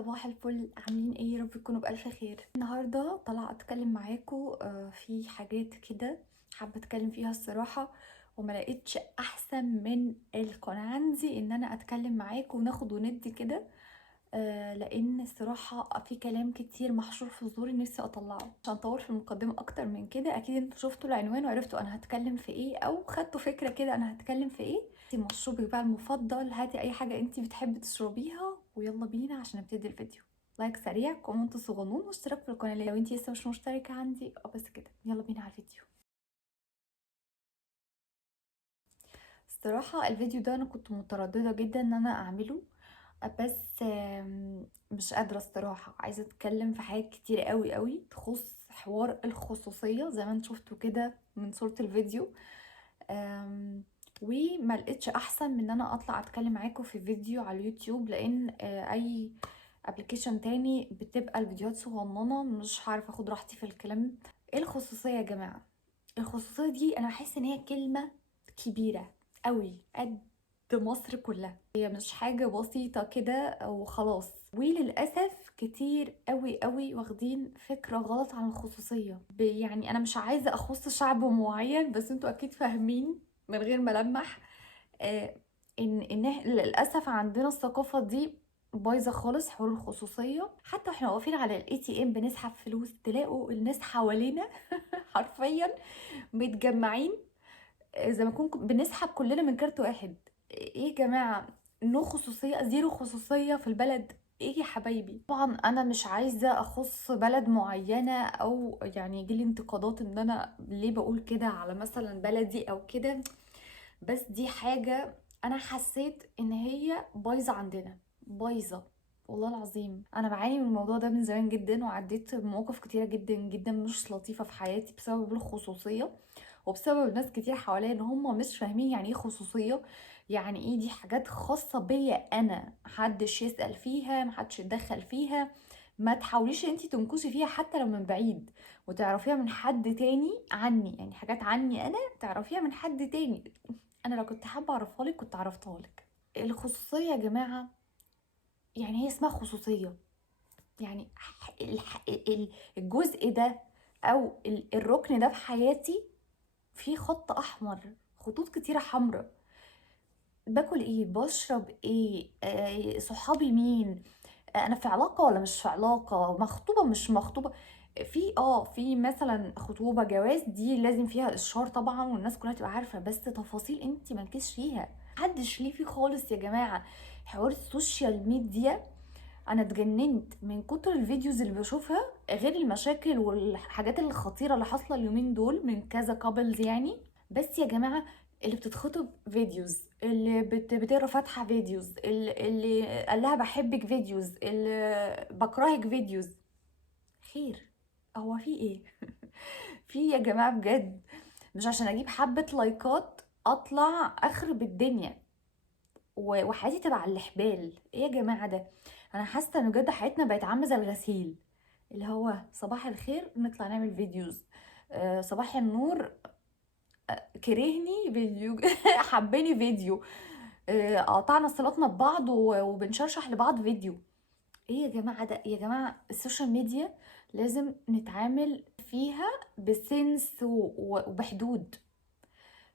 صباح الفل، عاملين ايه؟ يا رب تكونوا بألف خير. النهارده طالعه اتكلم معاكم في حاجات كده حابه اتكلم فيها الصراحه، وما لقيتش احسن من القناه عندي ان انا اتكلم معاكم وناخد وندي كده. لان الصراحه في كلام كتير محشور في زوري نفسي اطلعه. عشان اطول في المقدمه اكتر من كده، اكيد انتوا شفتوا العنوان وعرفتوا انا هتكلم في ايه، او خدتوا فكره كده انا هتكلم في ايه. مشروبك بقى المفضل، هاتي اي حاجه انتي بتحبي تشربيها ويلا بينا عشان نبتدي الفيديو. لايك سريع، كومنت صغنون، واشتراك في القناه لو انتي لسه مش مشتركه عندي. بس كده يلا بينا على الفيديو. الصراحه الفيديو ده انا كنت متردده جدا ان انا اعمله، بس مش قادرة الصراحة. عايزة اتكلم في حاجات كتير قوي قوي تخص حوار الخصوصية زي ما انت شفتوا كده من صورة الفيديو. وما لقيتش احسن من ان انا اطلع اتكلم معاكم في فيديو على اليوتيوب، لان اي ابلكيشن تاني بتبقى الفيديوهات صغننة، مش عارفة اخد راحتي في الكلام. ايه الخصوصية يا جماعة؟ الخصوصية دي انا بحس ان هي كلمة كبيرة قوي قد مصر كلها. هي مش حاجة بسيطة كده وخلاص. وللأسف كتير قوي قوي واخدين فكرة غلط عن الخصوصية. يعني أنا مش عايزة أخص شعب معين، بس انتوا أكيد فاهمين من غير ما ألمح. آه إن للأسف عندنا الثقافة دي بايظة خالص. حوار الخصوصية، حتى واحنا واقفين على الاي تي ام بنسحب فلوس تلاقوا الناس حوالينا حرفيا متجمعين، زي ما نكون بنسحب كلنا من كارت واحد. ايه يا جماعه؟ نو خصوصيه، زيرو خصوصيه في البلد. ايه يا حبايبي؟ طبعا انا مش عايزه اخص بلد معينه، او يعني يجيلي انتقادات ان انا ليه بقول كده على مثلا بلدي او كده. بس دي حاجه انا حسيت ان هي بايظه عندنا، بايظه. والله العظيم انا بعاني من الموضوع ده من زمان جدا، وعديت بمواقف كتيره جدا جدا مش لطيفه في حياتي بسبب الخصوصيه، وبسبب ناس كتير حواليا ان هم مش فاهمين يعني ايه خصوصيه. يعني ايه دي؟ حاجات خاصه بيا انا، محدش يسال فيها، محدش يتدخل فيها. ما تحاوليش انتي تنكشي فيها حتى لو من بعيد، وتعرفيها من حد تاني عني. يعني حاجات عني انا تعرفيها من حد تاني، انا لو كنت حابه اعرفها لك كنت عرفتها لك. الخصوصيه يا جماعه، يعني هي اسمها خصوصيه. يعني الجزء ده او الركن ده في حياتي في خط احمر، خطوط كتيره حمراء. باكل ايه، بشرب ايه، صحابي مين، انا في علاقه ولا مش في علاقه، مخطوبه مش مخطوبه. في مثلا خطوبه جواز دي لازم فيها اشهار طبعا والناس كلها تبقى عارفه، بس تفاصيل انت مالكيش فيها، محدش ليه فيه خالص يا جماعه. حوار السوشيال ميديا، انا اتجننت من كتر الفيديوز اللي بشوفها، غير المشاكل والحاجات الخطيره اللي حاصله اليومين دول من كذا كابلز يعني. بس يا جماعه، اللي بتتخطب فيديوز، اللي بتقرا فاتحه فيديوز، اللي قال لها بحبك فيديوز، اللي بكرهك فيديوز. خير؟ هو في ايه؟ في يا جماعه بجد، مش عشان اجيب حبه لايكات اطلع اخرب الدنيا وحياتي تبع الحبال. ايه يا جماعه ده؟ انا حاسه ان بجد حياتنا بقت عامله زي الغسيل، اللي هو صباح الخير نطلع نعمل فيديوز، صباح النور كرهني فيديو حبني فيديو، قطعنا صلاتنا ببعض وبنشرشح لبعض فيديو. ايه يا جماعه ده؟ يا جماعه السوشيال ميديا لازم نتعامل فيها بسنس وبحدود.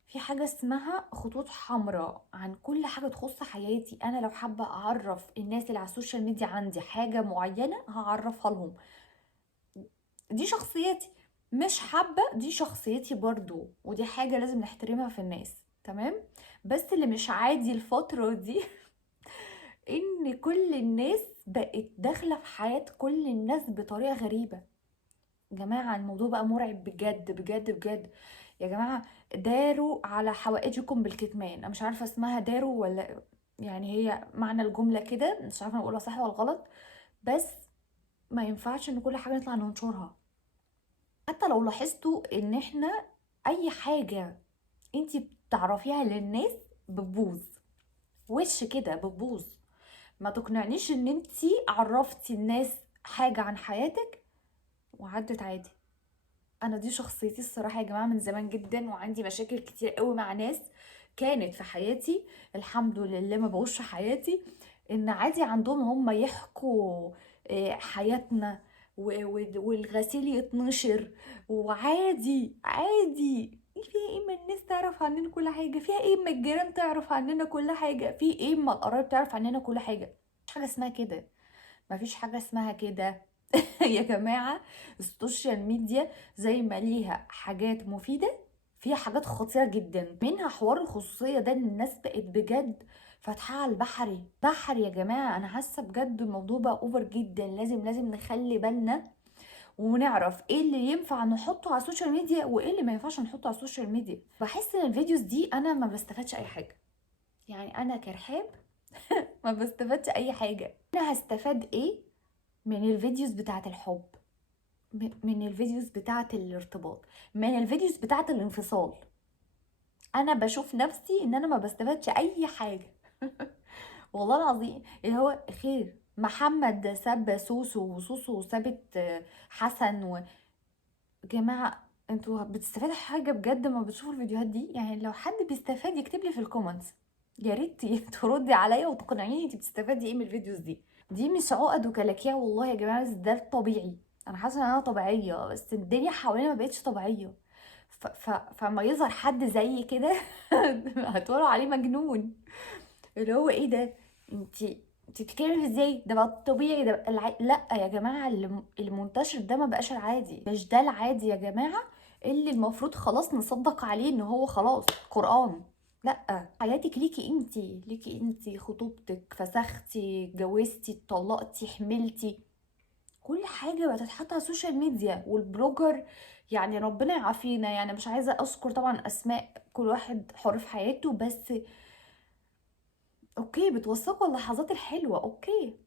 في حاجة اسمها خطوط حمراء عن كل حاجة تخص حياتي. أنا لو حابة أعرف الناس اللي على السوشيال ميديا عندي حاجة معينة هعرفها لهم، دي شخصيتي. مش حابة، دي شخصيتي برضو، ودي حاجة لازم نحترمها في الناس، تمام. بس اللي مش عادي الفترة دي إن كل الناس بقت داخلة في حياة كل الناس بطريقة غريبة. جماعة الموضوع بقى مرعب بجد بجد بجد. يا جماعة داروا على حوائجكم بالكتمان. انا مش عارفة اسمها داروا ولا، يعني هي معنى الجملة كده، مش عارفة اقولها صح ولا غلط. بس ما ينفعش ان كل حاجة نطلع ننشرها. حتى لو لاحظتوا ان احنا اي حاجة انتي بتعرفيها للناس بتبوظ، وش كده بتبوظ. ما تقنعنيش ان انتي عرفتي الناس حاجة عن حياتك وعدت عادي. انا دي شخصيتي الصراحه يا جماعه من زمان جدا، وعندي مشاكل كتير قوي مع ناس كانت في حياتي، الحمد لله ما بقوش في حياتي. ان عادي عندهم هم يحكوا حياتنا والغسيل يتنشر، وعادي عادي. فيها ايه ما الناس تعرف عننا كل حاجة؟ فيها ايه ما الجيران تعرف عننا كل حاجة؟ في ايه ما القرايب تعرف عننا كل حاجة؟ مفيش حاجة اسمها كده، مفيش حاجة اسمها كده. يا جماعة، السوشيال ميديا زي ما ليها حاجات مفيدة، فيها حاجات خطيرة جدا، منها حوار الخصوصية ده، ان الناس بقت بجد فاتحة على البحري. بحر يا جماعة، انا حاسة بجد الموضوع بقى اوفر جدا. لازم نخلي بالنا ونعرف ايه اللي ينفع نحطه على السوشيال ميديا وايه اللي ما ينفعش نحطه على السوشيال ميديا. بحس ان الفيديوز دي انا ما بستفادش اي حاجة، يعني انا كرحاب ما بستفادش اي حاجة. انا هستفاد ايه من الفيديوز بتاعت الحب، من الفيديوز بتاعت الارتباط، من الفيديوز بتاعت الانفصال؟ انا بشوف نفسي ان انا ما بستفادش اي حاجة. والله العظيم اللي هو خير، محمد ساب سوسو وسوسو سابت حسن جماعة انتوا بتستفادوا حاجة بجد ما بتشوفوا الفيديوهات دي؟ يعني لو حد بيستفاد يكتب لي في الكومنتس، يا ريت تردي عليا وتقنعيني انت بتستفادي ايه من الفيديوز دي. دي مش عقد وكلاكيع والله يا جماعة، بس ده الطبيعي. انا حاسة ان انا طبيعية، بس الدنيا حوالينا ما بقتش طبيعية. فما يظهر حد زي كده هتقولوا عليه مجنون. اللي هو ايه ده؟ انتي بتتكلمي ازاي؟ ده بقى الطبيعي، ده بقى لا يا جماعه، المنتشر ده ما بقاش العادي، مش ده العادي يا جماعه. اللي المفروض خلاص نصدق عليه ان هو خلاص قرآن. لا، حياتك ليكي انتي، ليكي انتي، خطوبتك، فسختي، اتجوزتي، اتطلقتي، حملتي، كل حاجه بقت تتحط على السوشيال ميديا. والبلوجر يعني ربنا يعافينا، يعني مش عايزه اذكر طبعا اسماء، كل واحد حر في حياته، بس اوكي بتوثقوا اللحظات الحلوة اوكي،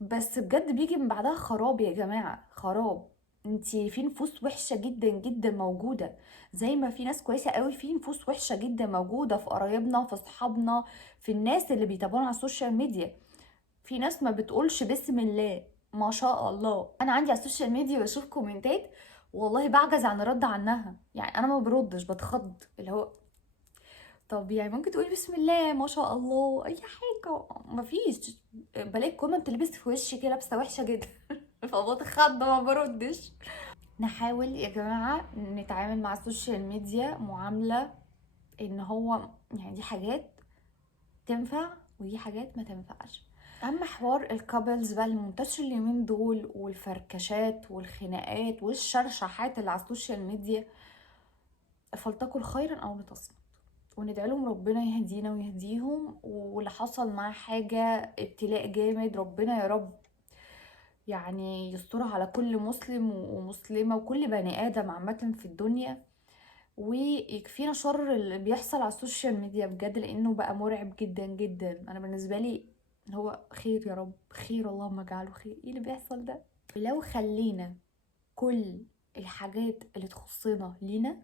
بس بجد بيجي من بعدها خراب يا جماعة، خراب. انتي في نفوس وحشة جدا جدا موجودة، زي ما في ناس كويسة قوي، في نفوس وحشة جدا موجودة في قرايبنا، في صحابنا، في الناس اللي بيتابعونا على السوشيال ميديا. في ناس ما بتقولش بسم الله ما شاء الله. انا عندي على السوشيال ميديا بشوف كومنتات والله بعجز عن الرد عنها، يعني انا ما بردش، بتخض. اللي هو طب يعني ممكن تقولي بسم الله ما شاء الله اي حاجه، مفيش. بلاقي كومنت لبست في وشي كده لابسه وحشه جدا فبتخض ما بردش. نحاول يا جماعه نتعامل مع السوشيال ميديا معامله ان هو يعني دي حاجات تنفع ودي حاجات ما تنفعش. اما حوار الكابلز بقى المنتشر اليومين دول، والفركشات والخناقات والشرشحات اللي على السوشيال ميديا، فلتكن خيرا او لتصمت، وندعي لهم ربنا يهدينا ويهديهم، واللي حصل معاه حاجة ابتلاء جامد، ربنا يا رب يعني يسترها على كل مسلم ومسلمة وكل بني آدم عامة في الدنيا، ويكفينا شر اللي بيحصل على السوشيال ميديا بجد، لأنه بقى مرعب جدا جدا. أنا بالنسبة لي هو خير يا رب، خير اللهم اجعله خير. ايه اللي بيحصل ده؟ لو خلينا كل الحاجات اللي تخصنا لينا،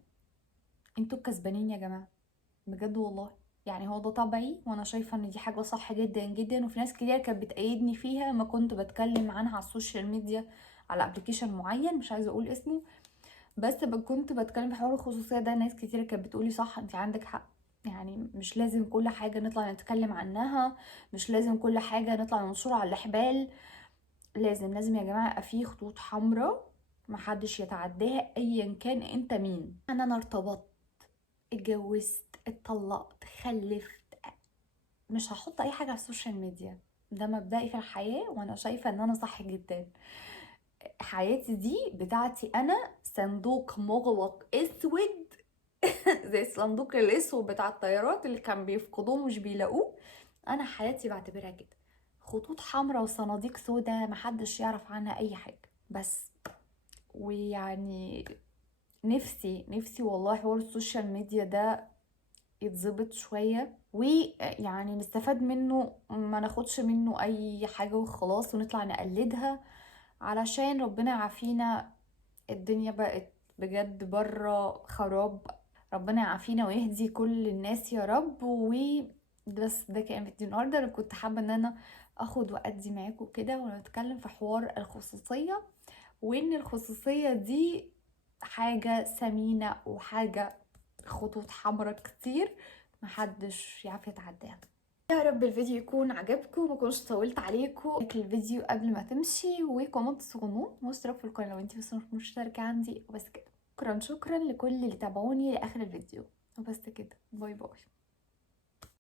انتوا الكسبانين يا جماعة بجد والله. يعني هو ده طبعي، وانا شايفه ان دي حاجه صح جدا جدا، وفي ناس كتير كانت بتأيدني فيها ما كنت بتكلم عنها على السوشيال ميديا على ابلكيشن معين مش عايزه اقول اسمه. بس كنت بتكلم في حوار الخصوصيه ده، ناس كتير كانت بتقولي صح انت عندك حق، يعني مش لازم كل حاجه نطلع نتكلم عنها، مش لازم كل حاجه نطلع ننشرها على الحبال. لازم يا جماعه يبقى في خطوط حمراء محدش يتعداها، ايا كان انت مين. انا ارتبطت، اتجوزت، اتطلقت، خلفت، مش هحط اي حاجه على السوشيال ميديا. ده مبدئي في الحياه، وانا شايفه ان انا صح جدا. حياتي دي بتاعتي انا، صندوق مغلق اسود زي الصندوق الاسود بتاع الطيارات اللي كان بيفقدوه مش بيلاقوه. انا حياتي بعتبرها كده، خطوط حمراء وصناديق سودا محدش يعرف عنها اي حاجه بس. ويعني نفسي والله حوار السوشيال ميديا ده يتظبط شوية، ويعني نستفاد منه، ما ناخدش منه اي حاجة وخلاص ونطلع نقلدها، علشان ربنا يعافينا. الدنيا بقت بجد بره خراب، ربنا يعافينا ويهدي كل الناس يا رب. بس ده كان فيديو النهارده، انا كنت حابه ان انا اخد وادي معاكم كده ونتكلم في حوار الخصوصيه، وان الخصوصيه دي حاجه ثمينه وحاجه خطوط حمراء كتير محدش يعرف يتعداها. يا رب الفيديو يكون عجبكم وما كنتش طولت عليكم. لايك الفيديو قبل ما تمشي وكومنت صغنون واشتراك في القناه لو انت بس مش مشتركه عندي. وبس كده، شكرا لكل اللي تابعوني لاخر الفيديو. وبس كده، باي باي.